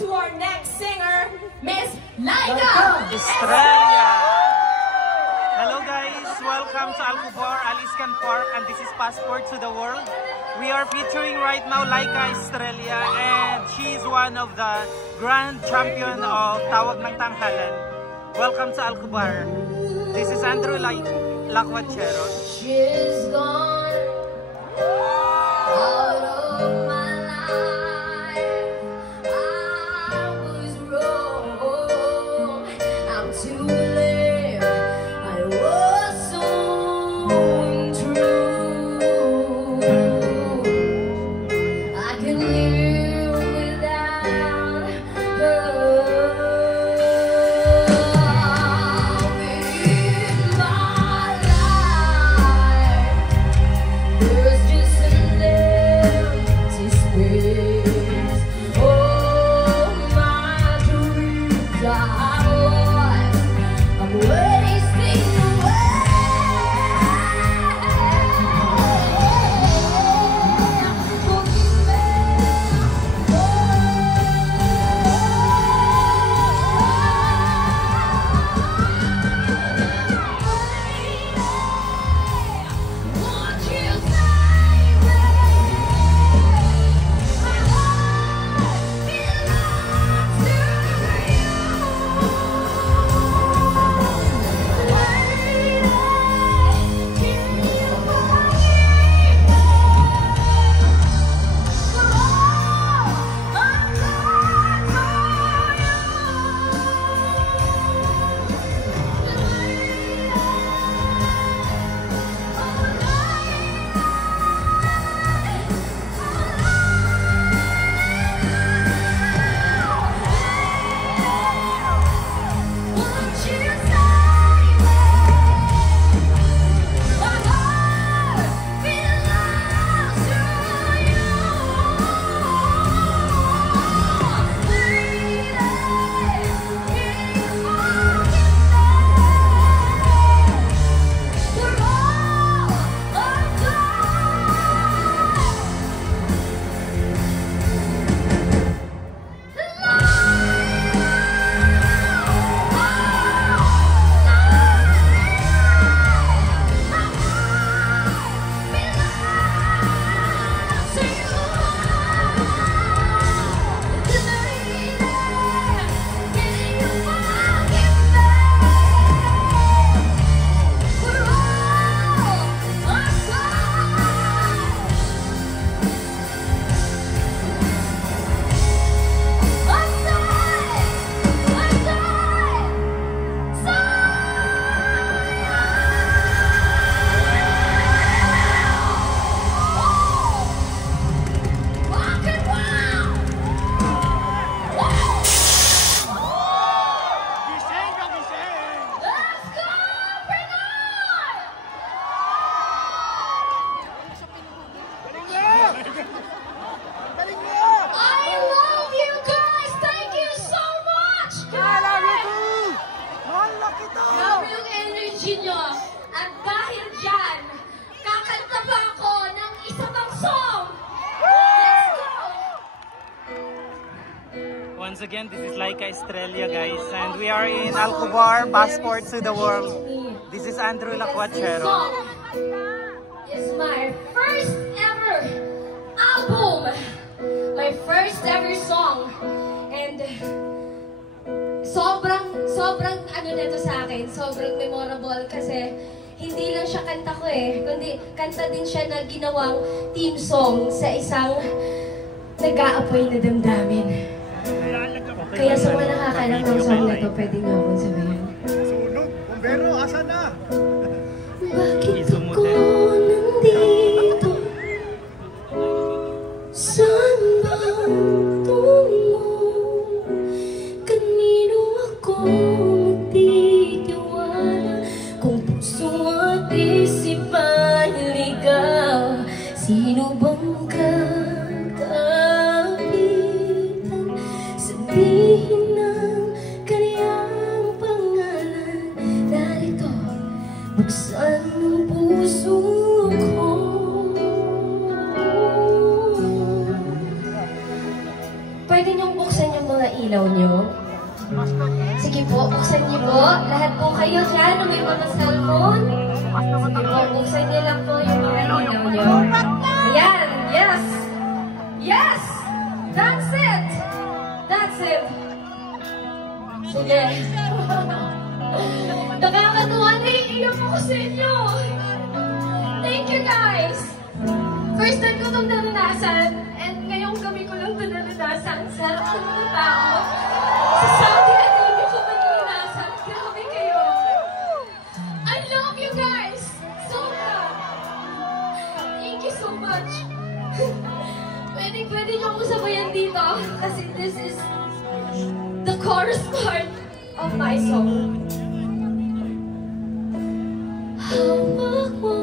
to our next singer, Miss Laika Estrella. Hello guys, welcome to Alcobar, Aliscan Park, and this is Passport to the World. We are featuring right now Laika Estrella, and she is one of the grand champion of Tawag ng Tanghalan. Welcome to Alcobar. This is Andrew Lacuachero. She's gone out of my life. I was wrong. I'm to blame. I was so untrue. I can live without her. There's just an empty space. Oh, my dreams are lost. I'm wasting away. Forgive me. Won't you save me? My heart belongs to you. Lady, can you forgive me for all I've done for you? Won't you save me? My heart belongs to you. Lady, can you forgive me for all I've I love you guys! Thank you so much! Grabe yung energy nyo. At dahil dyan, kakanta pa ako ng isa pang song. Let's go! Once again, this is Laika Estrella guys, and we are in Alcobar, Passport to the World. This is Andrew This Lacuachero. song is my first ever album. My first ever song. And sobrang ano nito sa akin, sobrang memorable kasi hindi lang siya kanta ko kundi kanta din siya na ginawang theme song sa isang nag-aapoy na damdamin. Kaya sa mga nakakalam ng song na ito, pwede nga akong sabihin. Sunog! Bombero, asan na? Bakit ako nandito? Saan ba ang tungo? Kanino ako magtitiwala? Kung puso at isipan ligaw, sino bang kakapitan? Sabihin ng kanyang pangalan. Narito, buksan mo mga ilaw nyo? Sige po, buksan niyo po. Lahat po kayo dyan na may mga cellphone. Sige po, buksan niyo lang po yung mga ilaw nyo. Ayan, yes! Yes! That's it! That's it! Sige. Nakakatuwa, naiiyak ako sa inyo. Thank you guys! First time ko itong naranasan, and ngayong gabi ko lang ito naranasan sa harap ng mga tao. Sa Saudi Arabia ko ba naranasan? Grabe kayo! I love you guys! Sobra! Thank you so much! Pwede niyo ako sabayan dito kasi this is the chorus part of my song. Hawak mo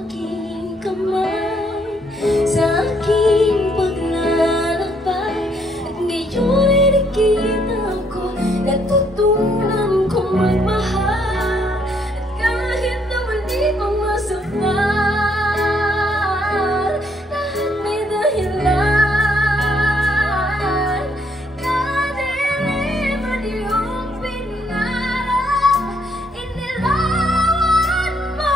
aking kamay sa aking paglalakbay at ngayon ay nakita ko, natutunan kong magmahal at kahit naman di pa masaktan, lahat may dahilan. Kadiliman yung pinarap, inilawan mo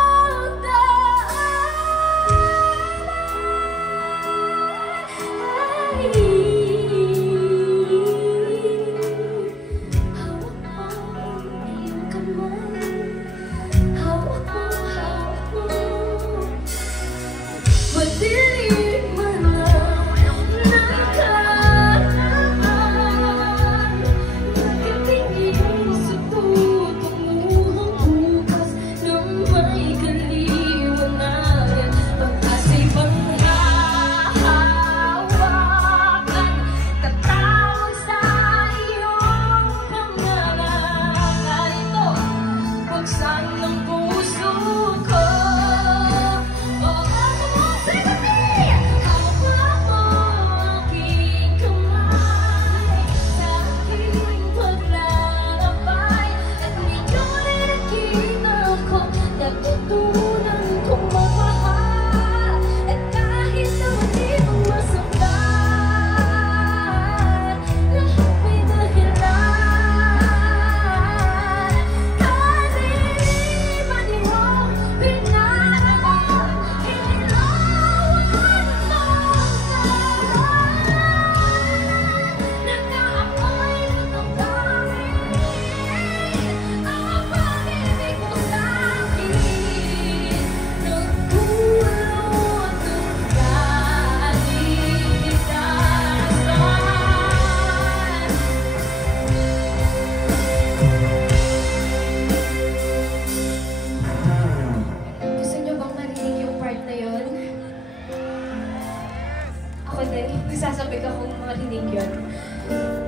Sasabi ka kung marinig yun.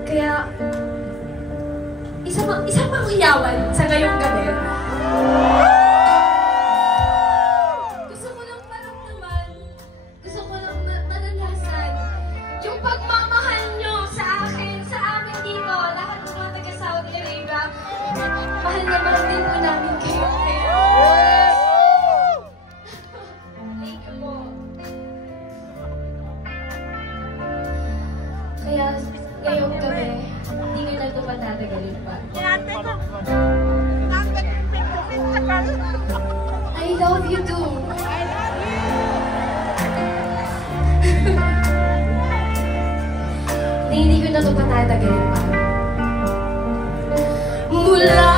Kaya, isa pang hiyawan sa ngayong gabi. Gusto ko lang maramdaman, gusto ko lang maranasan yung pagmamahal nyo sa akin, sa amin dito, lahat ng mga taga-Saudi Arabia. Mahal na mahal din po namin kayo. Thank you po. Kaya ngayong gabi, hindi ko na ito patatagalin pa. I love you too. Hindi ko na ito patatagalin pa. Mula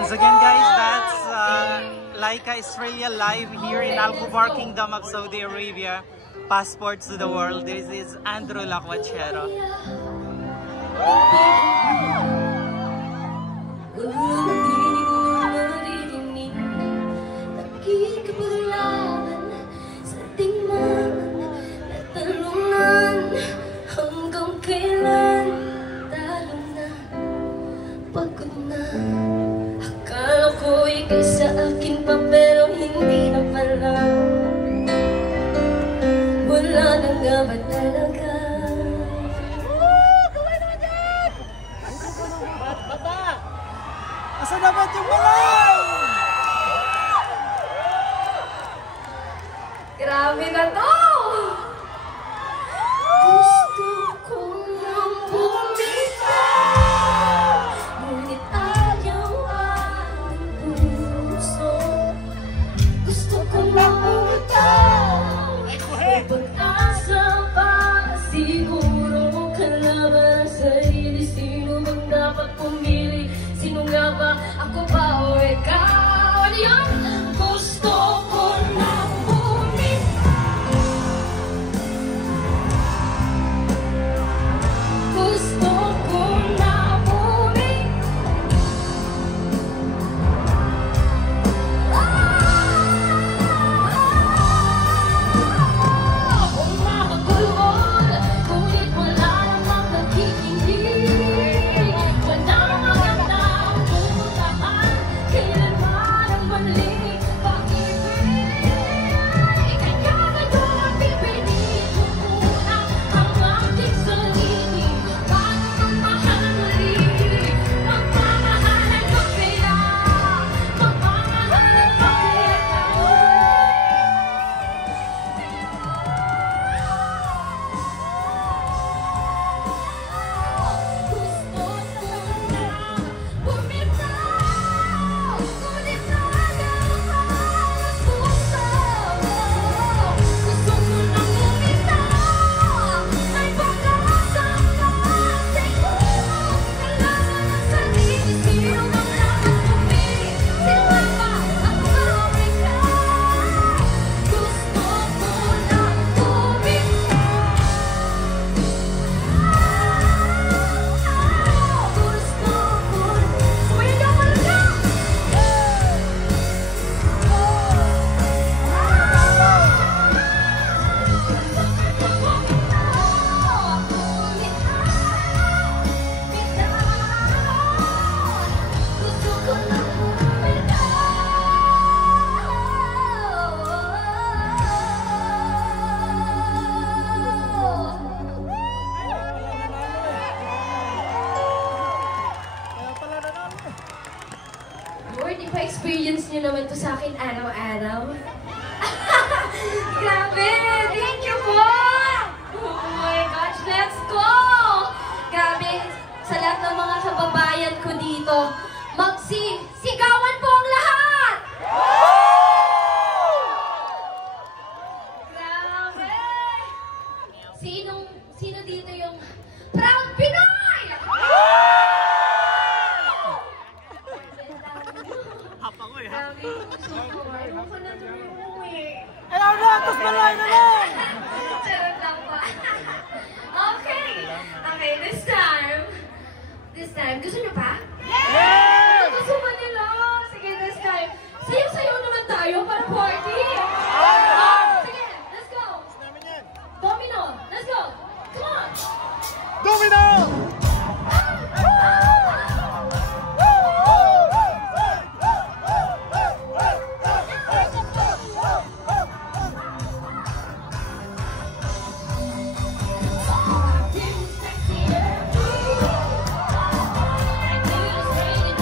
Once again guys, that's Laika Estrella live here in Alcobar, Kingdom of Saudi Arabia. Passport to the world. This is Andrew Lacuachero. Sa akin pa pero hindi na pala. Wala na nga ba talaga? Gawin naman dyan! Bata! Asa dapat yung balay? Grabe na to! Gusto ko nang bumitaw, ngunit ayaw ang puso. Gusto ko nang bumitaw, may pag-asa pa. Siguro kalaban ang sarili. Sino bang dapat pumili? Sino nga ba? Ako ba o ikaw? Ano yun? Gusto ko nang gusto ko na umahagulgol, ngunit wala namang nakikinig. Wala maganda ang pupuntahan, kailanman ang mali pag-ibig. Kaya ngayon ang pipiliin ko muna ang aking sarili. Magmamahalan muli, magmamahalan pa kaya, magmamahalan pa kaya tayo. Gusto ko na bumitaw, ngunit ayaw ang puso. Gusto ko na bumitaw, may pag-asa pa. Siguro kailangan ang sarili. Sino bang dapat pumili? Sino ba? Ako ba o ikaw? Gusto ko na bumitaw. Gusto ko sumayaw ka lang. Gusto ko na Kaya pala nanalo. Lord, ipa-experience nyo naman to sa akin araw-araw. Grabe! Thank you po! Oh my gosh, let's go! Grabe, sa lahat ng mga kababayan ko dito, sigawan po ang lahat! Grabe! Sino dito yung Proud Pinoy? Grabe, super. Ayoko na umuwi. Ayaw na! Tapos balay na lang! Charot lang po. Okay. Okay, this time. Gusto nyo pa? Yes! Gusto ba nila? Sige, this time. Sayo-sayo naman tayo para party. Sige, let's go. Domino, let's go. Come on. Domino! Sexy energy. I need to say it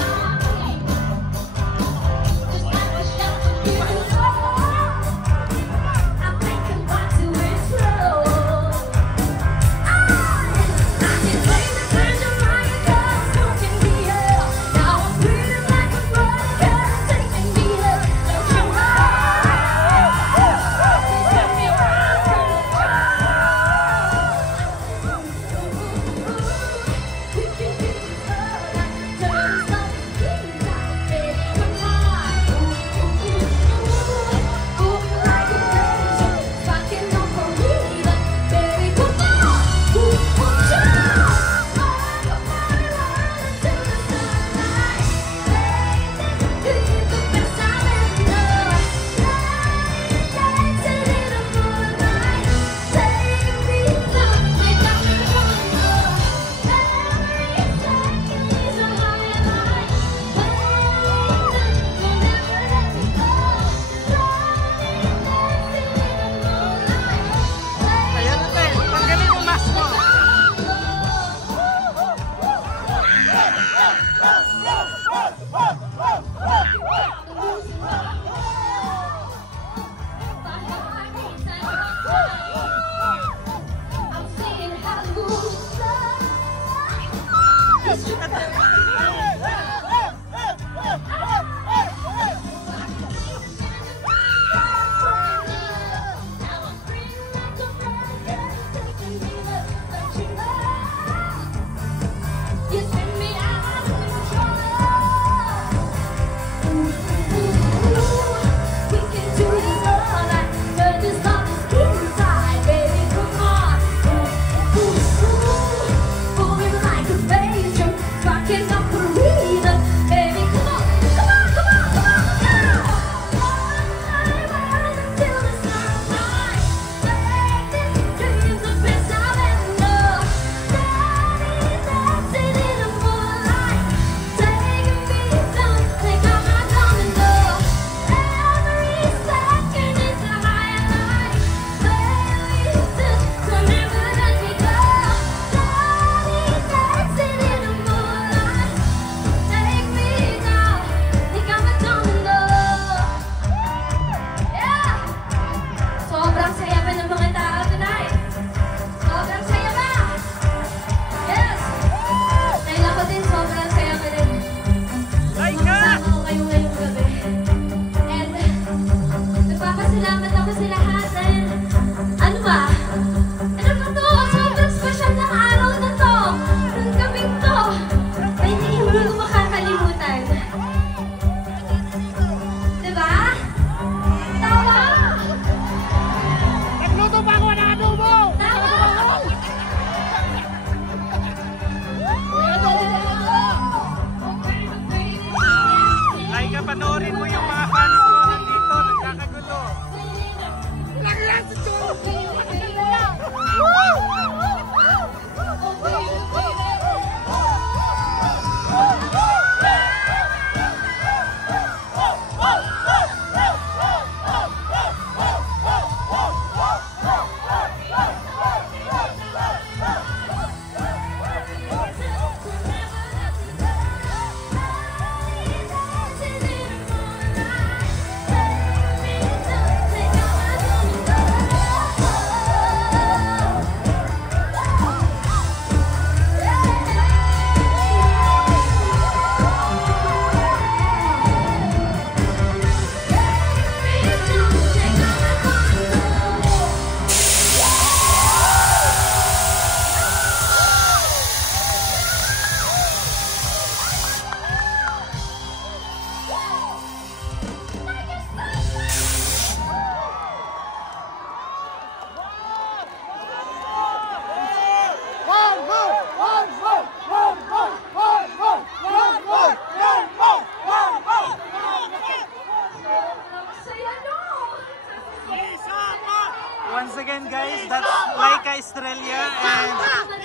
Once again guys, that's Laika Estrella and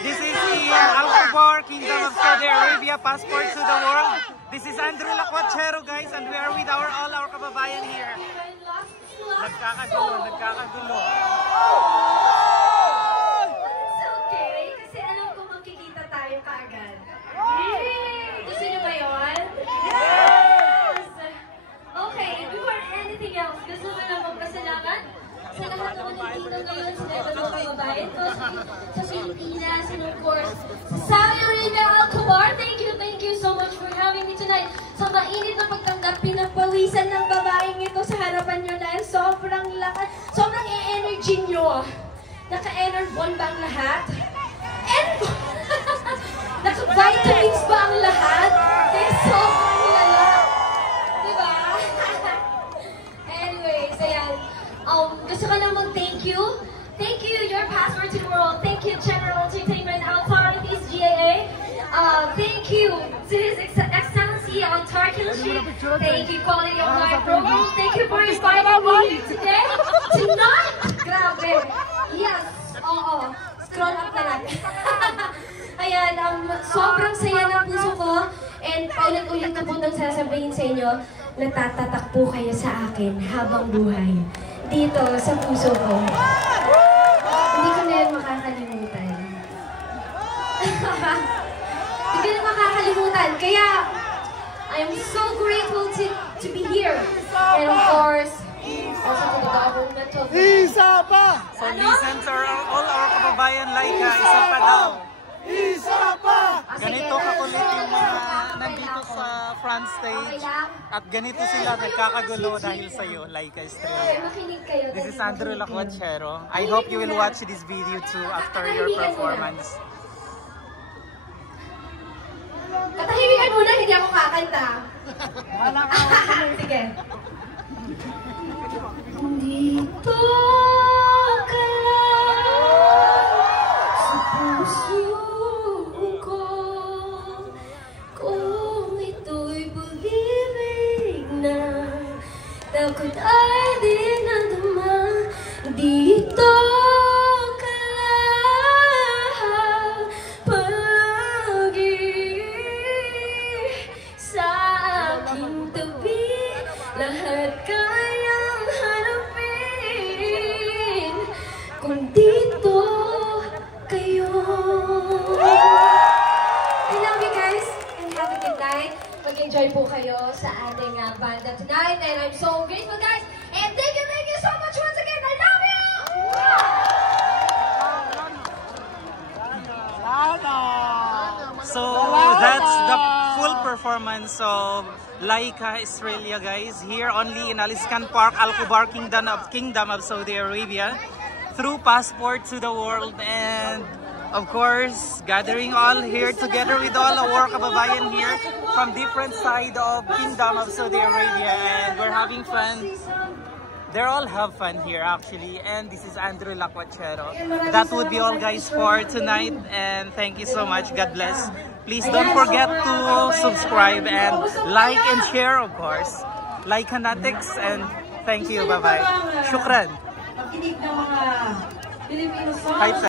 this is the Alcobar Kingdom of Saudi Arabia passport to the world. This is Andrew Lacuachero guys and we are with all our kababayan here. Nagkakagulo. It's okay, kasi alam ko magkikita tayo kaagad. Gusto niyo ba yun? Yes! Okay, before anything else, gusto ko na magpasalamat sa lahat ng nandito ngayon, sa lahat ng kababayan ko, sa Pilipinas, and of course, sa Saudi Arabia, Alcobar. Thank you so much for having me tonight. Sa mainit na pagtanggap, pinagpawisan ng babaeng ito sa harapan nyo dahil sobrang lakas, sobrang e-energy nyo. Naka-enerbon ba ang lahat? And naka-vitamins ba ang lahat? Kaya sobrang lala. Diba? Anyways, ayan. Gusto ko lang mag-thank you. Thank you, your passport to the world. Thank you, General Entertainment Authorities, GAA. Thank you to His Excellency on Tarkin Street. Thank you, Quality of Life Program. Thank you for inviting me today. Tonight! Grabe. Yes. Oo. Scroll up na lang. Ayan, sobrang saya ng puso ko. And paulit-ulit na po nang sasabihin sa inyo, natatatak po kayo sa akin habang buhay. Dito, sa puso ko. Hindi ko na yun makakalimutan. Hindi ko na makakalimutan. Kaya, I'm so grateful to be here. And of course, also to the government of... Isa pa! So listen to all our kababayan Laika, isa pa daw. Isa pa! Ganito kakulit yung mga nandito sa front stage at ganito sila nagkakagulo dahil sa iyo, Laika Estrella. Makinig kayo. This is Andrew Lacuachero. I hope you will watch this video too after your performance. Katahimikan muna, hindi ako kakanta. Sige. Dito ka lang sa puso ko, kung ito'y pag-ibig na takot ay di nadama. Dito ka lang pag-ibig sa aking tabi, lahat kayang harapin kung dito kayo. I love you guys and have a good night. Mag-enjoy po kayo sa ating banda tonight and I'm so grateful guys and thank you so much once again. I love you! So that's the full performance of Laika Estrella guys here only in Aliscan Park, Alcobar Kingdom of Saudi Arabia through Passport to the World and of course gathering all here together with all our kababayan here from different side of Kingdom of Saudi Arabia and we're having fun. They all have fun here actually and this is Andrew Lacuachero. That would be all guys for tonight and thank you so much. God bless. Please don't forget to subscribe and like and share of course. Like Fanatics and thank you. Bye bye. Shukran. Pagkinig ng mga Filipino songs. Hype